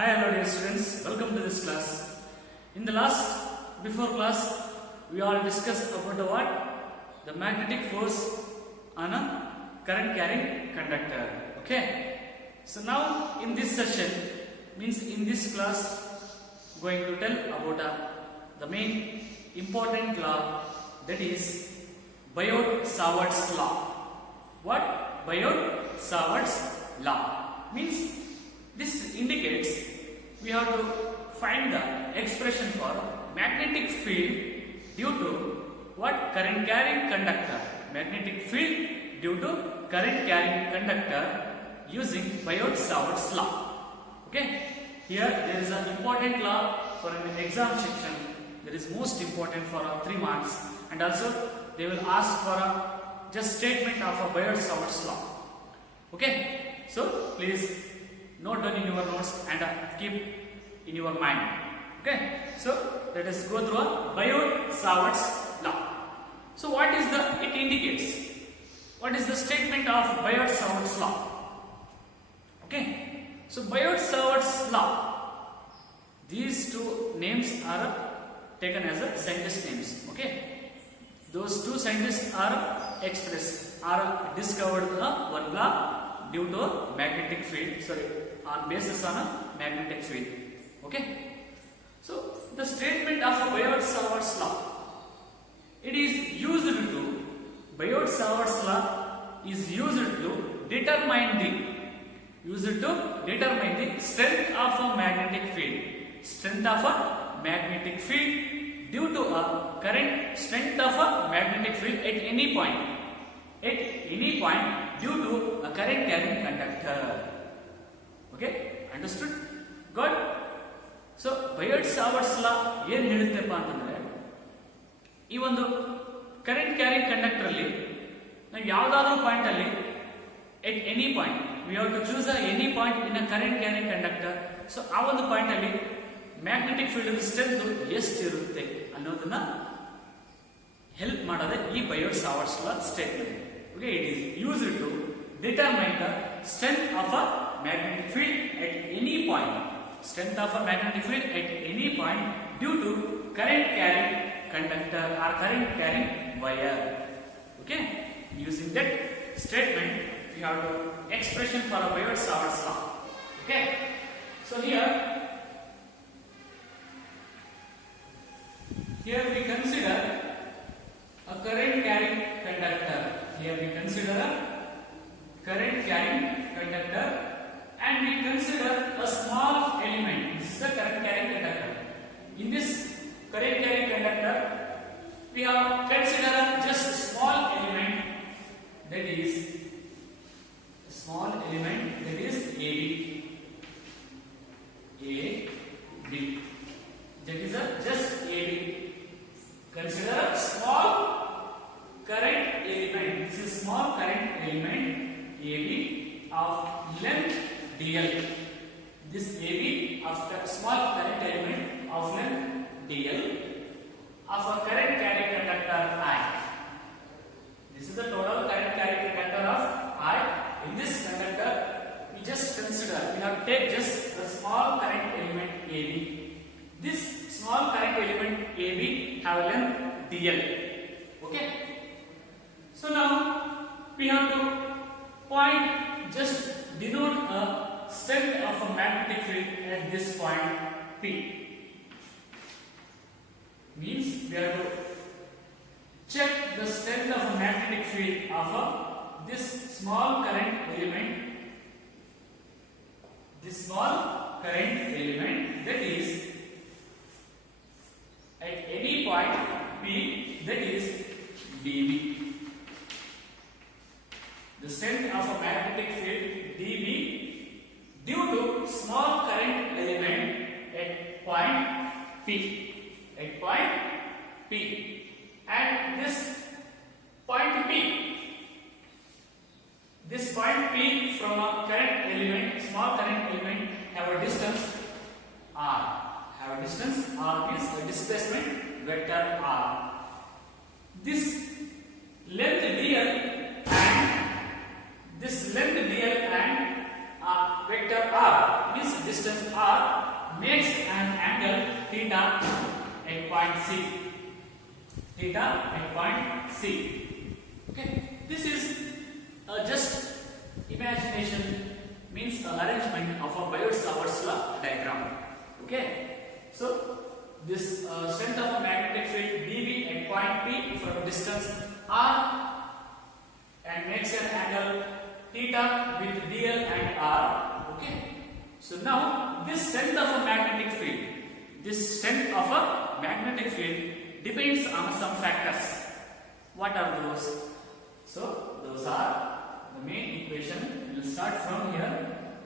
Hi, hello dear students, welcome to this class. In the before class, we all discussed about the what? The magnetic force on a current carrying conductor. Okay. So now in this session, means in this class, going to tell about the main important law, that is Biot-Savart's law. What? Biot-Savart's law means this indicates we have to find the expression for magnetic field due to what? Current carrying conductor. Magnetic field due to current carrying conductor using Biot-Savart's law. Okay. Here there is an important law for an exam section. That is most important for 3 marks, and also they will ask for a just statement of a Biot-Savart's law. Okay. So please note down in your notes and keep in your mind. Okay. So let us go through a Biot-Savart's law. So what is it indicates? What is the statement of Biot-Savart's law? Okay. So Biot-Savart's law, these two names are taken as a scientist names. Okay. Those two scientists are discovered one law due to a magnetic field, on basis on a magnetic field. Okay. So the statement of Biot-Savart's law, Biot-Savart's law is used to determine the strength of a magnetic field. Strength of a magnetic field due to a current strength of a magnetic field at any point. At any point due to a current carrying conductor. Okay, understood? Good. So Biot-Savart's law ಏನು ಹೇಳುತ್ತೆಪ್ಪ ಅಂತಂದ್ರೆ ಈ ಒಂದು current carrying conductor ಅಲ್ಲಿ ನಾವು ಯಾವುದಾದರೂ point ಅಲ್ಲಿ at any point we have to choose any point in a current carrying conductor. So ಆ ಒಂದು ಪಾಯಿಂಟ್ ಅಲ್ಲಿ ಮ್ಯಾಗ್ನೆಟಿಕ್ ಫೀಲ್ಡ್ ಸ್ಟ್ರೆಂತ್ ಎಷ್ಟಿರುತ್ತೆ ಅನ್ನೋದನ್ನ ಹೆಲ್ಪ್ ಮಾಡೋದೇ ಈ Biot-Savart's law statement. Okay, it is used to determine the strength of a magnetic field at any point. Strength of a magnetic field at any point due to current carrying conductor or current carrying wire. Okay, using that statement we have the expression for a Biot-Savart's law. Okay, so here we consider a current carrying conductor. Here we consider a current carrying conductor and we consider a small element. This is a current carrying conductor. In this current carrying conductor, we have considered just a small element, that is AB. That is just AB. Consider a small current element. This is small current element AB of length dl. This AB of small current element of length dl of a current carrying conductor I. This is the total current carrying conductor of I. In this conductor, we just consider, we have to take just a small current element AB. This small current element AB have length dl. Okay. So now we have to point, just denote a strength of a magnetic field at this point P. Means we have to check the strength of a magnetic field of this small current element. This small current element, that is at any point P, that is dB. The strength of a magnetic field dB due to small current element at point P. At point P. And this point P from a current element, small current element, have a distance R. Have a distance R is the displacement vector R. This length dl and vector R, this distance R theta at point C. Theta at point C. Okay, this is just imagination, means arrangement of a Biot-Savart's law diagram. Okay, so this strength of a magnetic field dV at point P from a distance r and makes an angle theta with dl and r. Okay, so now this strength of a magnetic field, depends on some factors. What are those? So those are the main equation. We will start from here.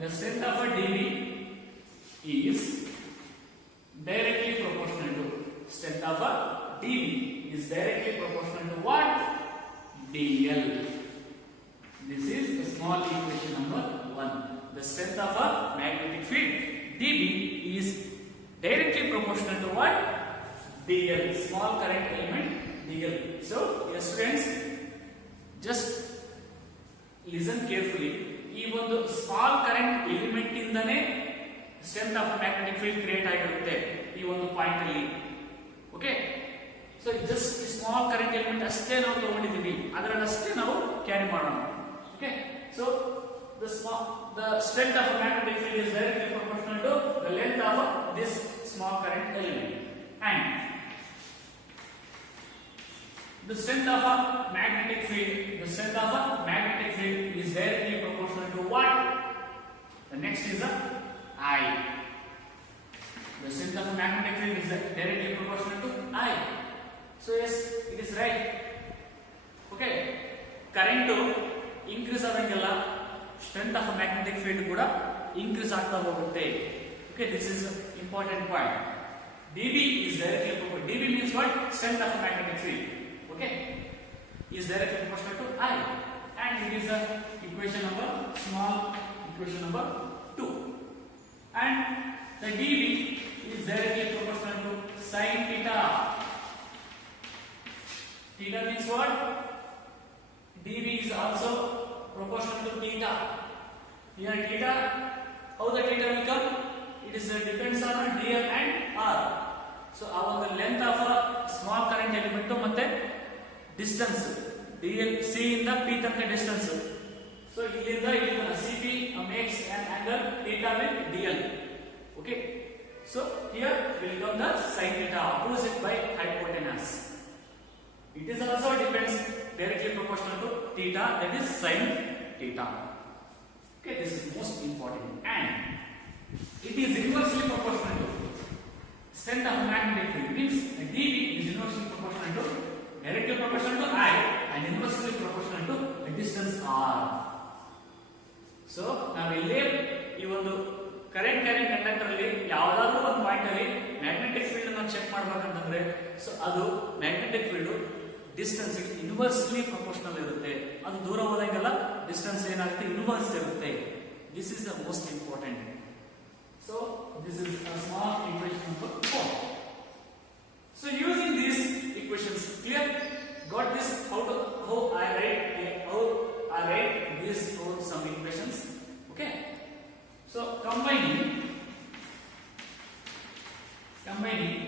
The strength of a dV is directly proportional to strength of a dV is directly proportional to what? dl. This is the small equation number 1. The strength of a magnetic field dV is directly proportional to what? dl, small current element dl. So yes friends, just listen carefully. ಈ ಒಂದು small current element ಇಂದನೇ strength of magnetic field create ಆಗಿರುತ್ತೆ ಈ ಒಂದು point ಅಲ್ಲಿ. Okay, so just small current element ಅಷ್ಟೇ ನಾವು ತಗೊಂಡಿದ್ದೀವಿ, ಅದರಲ್ಲಷ್ಟೇ ನಾವು ಕ್ಯಾರಿ ಮಾಡೋಣ. Okay, so the strength of a magnetic field is directly proportional to the length of this small current element, and the strength of a magnetic field is directly proportional to what? The next is I. The strength of a magnetic field is directly proportional to I. So yes, it is right. Okay, current increase ಆದಂಗೆಲ್ಲ strength of a magnetic field ಕೂಡ increase ಆಗ್ತಾ ಹೋಗುತ್ತೆ. Okay, this is important point. dV is directly proportional. dV means what? Strength of a magnetic field. Okay, is directly proportional to I, and it is equation number 2, and the dV is directly proportional to sin theta. Theta means what? dV is also proportional to theta. Here theta, how the theta will come? It is depends on dl and r. So our the length of a small current element ಮತ್ತೆ distance dl c ಇಂದ p ತನಕ distance. So ಇಲ್ಲಿಂದ ಇಲ್ಲಿ cp makes an angle theta with dl. Okay, so here will come the sin theta opposite by hypotenuse. It is also depends directly proportional to theta, that is sin theta. Okay, this is most important, and it is inversely proportional to strength of magnetic field, means dV is inversely proportional to directly proportional to I and inversely proportional to the distance r. So ನಾವು ಇಲ್ಲಿ ಈ ಒಂದು current carrying conductor ಅಲ್ಲಿ ಯಾವುದಾದ್ರೂ ಒಂದು point ಅಲ್ಲಿ magnetic field ಅನ್ನು check ಮಾಡಬೇಕಂತಂದ್ರೆ, so ಅದು ಮ್ಯಾಗ್ನೆಟಿಕ್ ಫೀಲ್ಡ್ ಡಿಸ್ಟೆನ್ಸ್ ಗೆ ಇನ್ವರ್ಸ್ಲಿ ಪ್ರಪೋರ್ಷನಲ್ ಇರುತ್ತೆ. ಅದು ದೂರ ಹೋದಂಗೆಲ್ಲ ಡಿಸ್ಟೆನ್ಸ್ ಏನಾಗುತ್ತೆ? ಇನ್ವರ್ಸ್ ಇರುತ್ತೆ. This is the most important. So this is a small equation number 4. So using these equations, clear? Got this? How I write these for some equations. Okay. So combining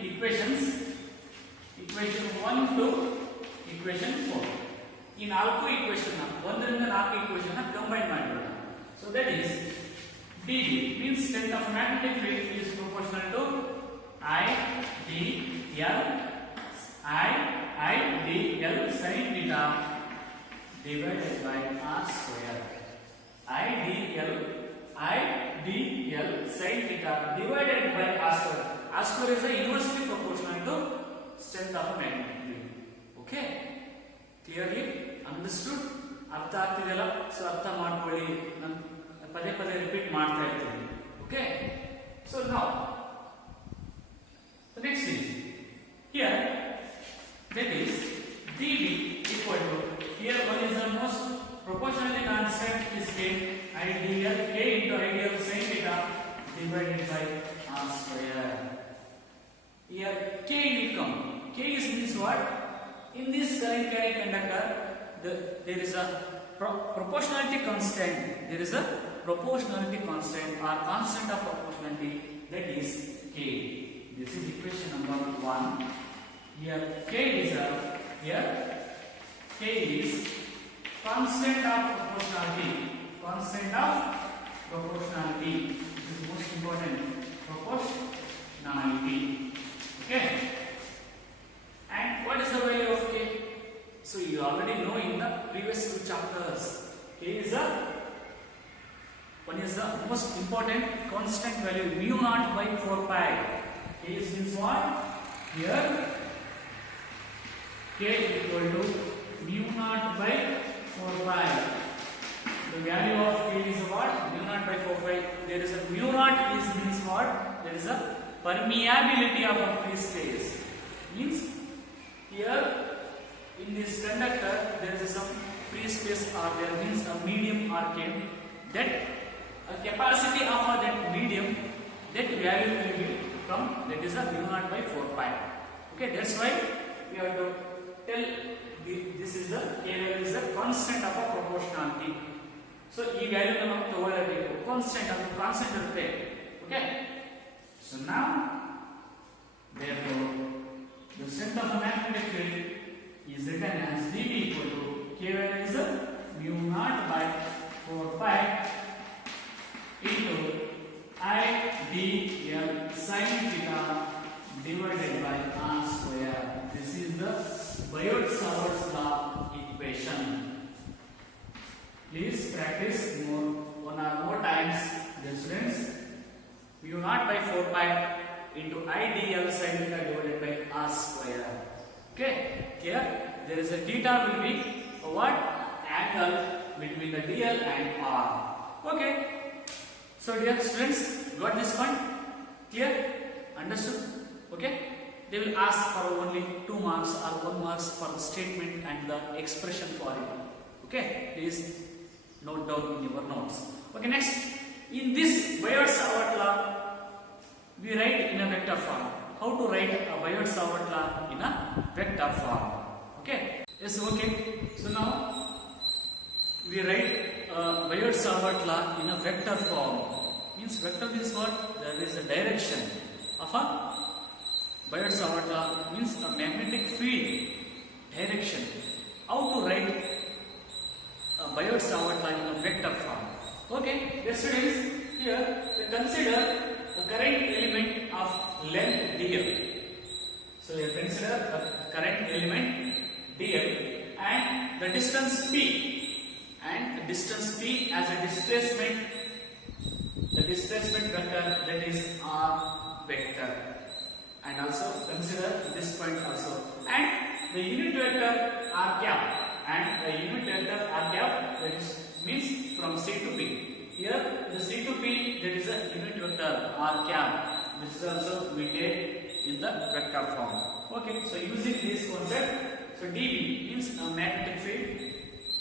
equations, equation 1 to equation 4. ಈ ನಾಲ್ಕು equation ಒಂದರಿಂದ ನಾಲ್ಕು equation combine ಮಾಡೋಣ. So that is dV means strength of magnetic field is proportional to I dl sin theta divided by r square. I dl sin theta divided by r square. R square is inversely proportional to strength of magnetic field. Okay, clearly understood? ಅರ್ಥ ಆಗ್ತಿದೆಯಲ್ಲ? So ಅರ್ಥ ಮಾಡ್ಕೊಳ್ಳಿ, ನಾನು ಪದೇ ಪದೇ repeat ಮಾಡ್ತಾ ಇರ್ತೀನಿ. Okay, so now the next is here, that is dV equal to, here one is the most proportionally constant is k, ideal k into ideal sin theta divided by r square. Here k will come. K is means what? In this current carrying conductor there is a proportionality constant. There is a proportionality constant or constant of proportionality, that is k. This is equation number 1. Here K is constant of proportionality. Constant of proportionality. This is most important. Proportionality. Okay. And what is the value of K? So you already know in the previous 2 chapters. K is one is the most important constant value, mu naught by 4 pi. K is means what? Here K equal to mu naught by 4 pi. The value of K is what? Mu naught by 4 pi. There is a mu naught is means what? There is a permeability of a free space. Means here in this conductor there is some free space or there means a medium or came, that a capacity of that medium, that value will become, that is a mu naught by 4 pi. Okay, that's why we have to tell this is the K value is a constant of a proportionality. So ಈ value ನಾವು ತಗೊಳ್ಳಬೇಕು, constant ಇರುತ್ತೆ. Okay, so now therefore the strength of the magnetic field is written as dB equal to K value is mu naught by 4 pi into I dl sin theta divided by r square. This is the Biot-Savart's law equation. Please practice one or more times, dear students. Mu naught by 4 pi into I dl sin theta divided by r square. Okay, here there is a theta will be a what? Angle between the dl and r. Okay, so dear students, got this one? Clear? Understood? Okay, they will ask for only 2 marks or 1 marks for the statement and the expression for it. Okay, please note down in your notes. Okay, next, in this Biot-Savart law we write in a vector form. How to write a Biot-Savart law in a vector form? Okay, yes, okay. So now we write Biot-Savart law in a vector form. Means vector means what? There is a direction of a Biot-Savart law, means a magnetic field direction. How to write a Biot-Savart law in a vector form? Okay, dear students, here we consider a current element of length dl. So we consider a current element dl and the distance p, and the distance p as a displacement, the displacement vector, that is r vector, and also consider this point also, and the unit vector r cap, and the unit vector r cap, that is means from C to P. Here the C to P, that is a unit vector r cap. This is also we take in the vector form. Okay, so using this concept, so dB means a magnetic field.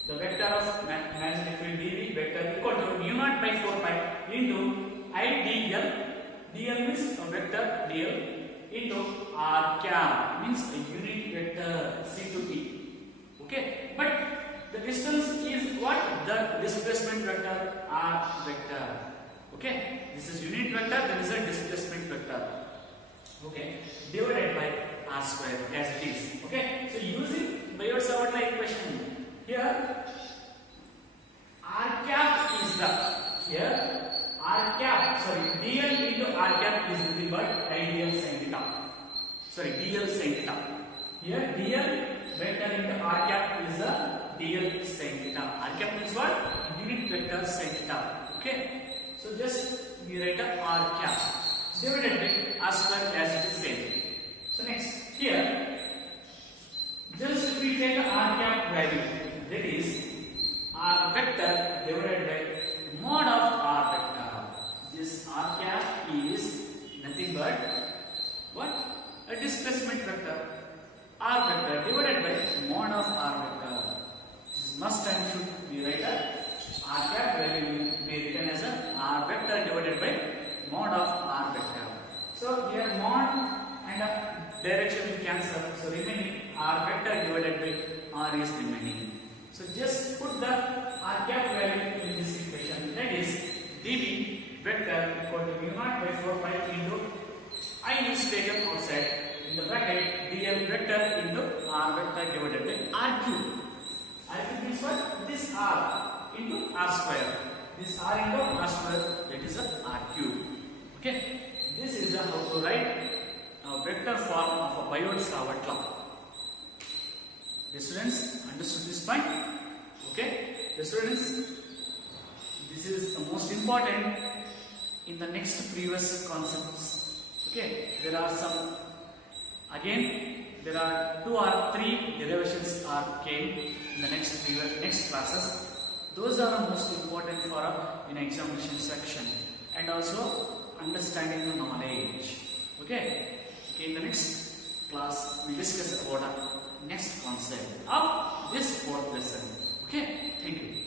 The vector of magnetic field dB vector equal to mu naught by 4 pi into I dl. dl means a vector dl into r cap, means a unit vector C to P. Okay, but the distance is what? The displacement vector r vector. Okay, this is unit vector, there is a displacement vector. Okay, divided by r square as it is. Okay, so using Biot-Savart law equation, here r cap is the, here r cap, sorry, dl into r cap is nothing but ideal sin theta. Sorry, dl sin theta. Here dl vector into r cap is the dl sin theta. R cap means what? Unit vector sin theta. Okay, so just we write a r cap divided by r square as it is same. So next, here just we take a r cap value, that is r vector divided by mod of r vector. This r cap is nothing but what? A displacement vector r vector divided by mod of r vector. This must and should be write a r cap value will be written as a r vector divided by mod of r vector. So here mod and a direction will cancel, so remaining r vector divided by r is remaining. So just put the r cap value in this equation, that is dB vector equal to mu naught by 4 pi into I is taken outside in the bracket dl vector into r vector divided by r cube. R cube is what? This r into r square. This r into r square, that is a r cube. Okay. This is how to write a vector form of a Biot-Savart law. The students understood this point? Okay. The students, this is the most important in the next previous concepts. Okay. There are some, again, there are 2 or 3 derivations are came in the next classes. Those are the most important for in examination section, and also understanding the knowledge. Okay. In the next class we discuss about next concept of this fourth lesson. Okay. Thank you.